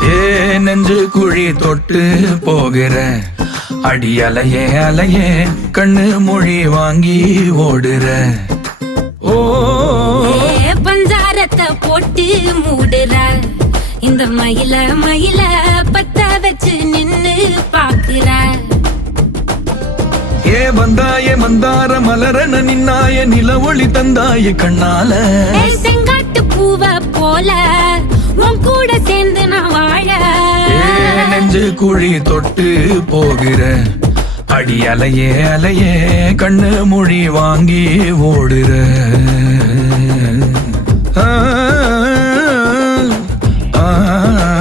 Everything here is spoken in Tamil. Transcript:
ஏ நெஞ்சு குழி தொட்டு போகிற அடி அலையே அலையே கண்ணு மொழி வாங்கி ஓடுற. ஓ பஞ்சாரத்தை போட்டு மூடுற இந்த மயில மயில பத்த வச்சு நின்னு பாக்குற. ஏ வந்தாய மந்தார மலரன நின்னாய நில ஒளி தந்தாய கண்ணால. செங்காட்டு பூவ போல உன் கூட சேர்ந்து நான் வாழ. நெஞ்சு குழி தொட்டு போகிற அடி அலையே அலையே கண்ணு மொழி வாங்கி ஓடுற. ஆ ஆ